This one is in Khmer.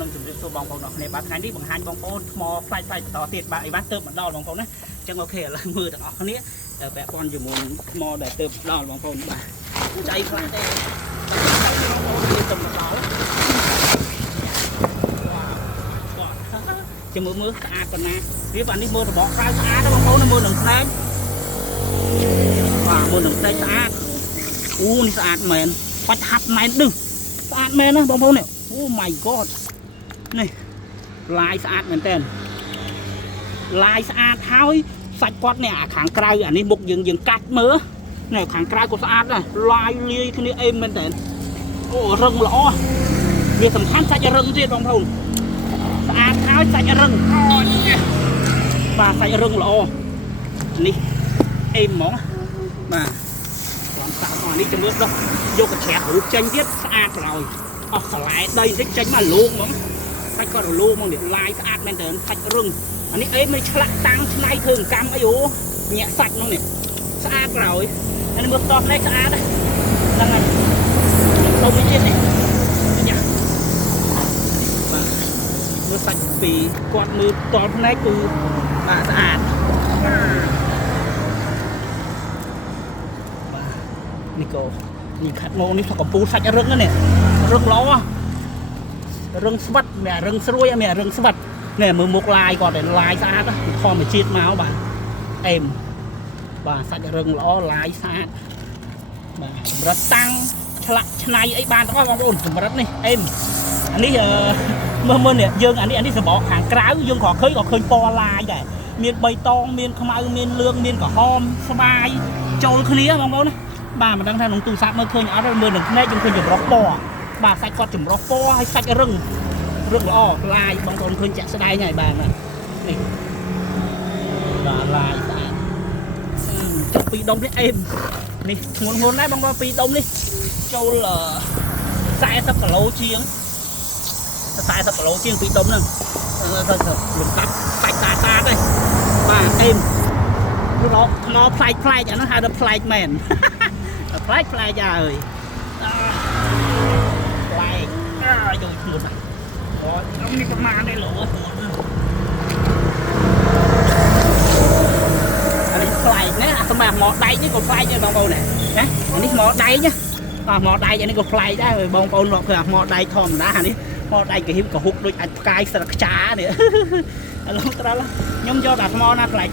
នឹងជំរាបសួរបងប្អូនអ្នកគ្នាបាទថ្ងៃនេះបង្ហាញបងប្អូនថ្មផ្លាច់បន្តទៀតបាទអីបាទទៅមកដល់បងប្អូនណាអញ្ចឹងអូខេឥឡូវមើលទាំងអស់គ្នាពាក់ព័ន្ធជាមួយថ្មដែលទៅដល់បងប្អូនបាទចៃខ្លះទេបងប្អូនវាទៅមកដល់ចាំមើលស្អាតប៉ុណ្ណាវាបាទនេះមើលរបបក្រៅស្អាតបងប្អូនមើលនឹងផ្នែកបាទមើលនឹងផ្នែកស្អាតអូនេះស្អាតមែនបាច់ហាត់មែនឌឹសស្អាតមែនណាបងប្អូននេះអូ my god នេះឡាយស្អាតមែនតើឡាយស្អាតហើយសាច់គាត់នេះអាខាងក្រៅអានេះមុខយើងកាច់មើលនេះខាងក្រៅក៏ស្អាតដែរឡាយលាយគ្នាអេមមែនតើអូរឹងល្អវាសំខាន់សាច់រឹងទៀតបងប្អូនស្អាតហើយសាច់រឹងបាទសាច់រឹងល្អនេះអេមហ្មងបាទបងសាក់មកនេះជំរឿនដោះយកកញ្ច្រាស់រូបចេញទៀតស្អាតប្រហើយអស់ស្រែដីបន្តិចចេញមកលូងហ្មងសាច់ក៏រលោងហ្មងនេះឡាយស្អាតមែនតើសាច់រឹងអានេះអេមមិនឆ្លាក់តាំងឆ្នៃធ្វើកម្មអីអូញាក់សាច់ហ្មងនេះស្អាតប្រហើយអានេះមើលតោះនេះស្អាតហ្នឹងហើយទៅវិញទៀតនេះយ៉ាបាទមើលសាច់ពីគាត់មើលតល់ភ្នែកគឺបាទស្អាតនេះក៏នេះខាត់ងនេះកំពូលសាច់រឹងនេះរឹងល្អរឹងស្វិតមិនរឹងស្រួយមិនរឹងស្វិតនេះមើលមុខឡាយគាត់តែឡាយស្អាតធម្មជាតិមកបាទអេមបាទសាច់រឹងល្អឡាយស្អាតបាទសម្រាប់តាំងឆ្លាក់ឆ្នៃអីបានទាំងអស់បងប្អូនសម្រាប់នេះអេមអានេះមើលនេះយើងអានេះសម្បកខាងក្រៅយើងក៏ឃើញពណ៌ឡាយដែរមានបៃតងមានខ្មៅមានលឿងមានក្រហមស្វាយចូលគ្នាបងប្អូនណាបាទមិនដឹងថាក្នុងទូរស័ព្ទមើលឃើញអត់ទេមើលនឹងភ្នែកយើងឃើញចម្រុះពណ៌បាទសាច់គាត់ចម្រុះពណ៌ហើយសាច់រឹងល្អឡាយបងប្អូនឃើញចាក់ស្ដែងហើយបាទនេះបាទឡាយស្អាតចុះពីដុំនេះអេមនេះធ្ងន់ដែរបងប្អូនពីដុំនេះចូល40គីឡូជាង40គីឡូជាងពីដុំហ្នឹងទៅលំដាប់សាច់ស្អាតទេបាទអេមថ្មផ្លែកអាហ្នឹងហៅថាផ្លែកមែនផ្លែកហើយផ្លែកយកខ្លួនណាអូខ្ញុំនេះប្រមាណទេលោកអានេះផ្លែកណាសម្រាប់មកដៃនេះក៏ផ្លែកដែរបងប្អូនណាអានេះមកដៃណាមកដៃអានេះក៏ផ្លែកដែរបងប្អូនរកឃើញមកដៃធម្មតាអានេះមកដៃកាហ៊ីបកាហុកដូចអាចផ្កាយស្រខ្ចានេះឥឡូវត្រូវខ្ញុំយកតែថ្មណាផ្លែក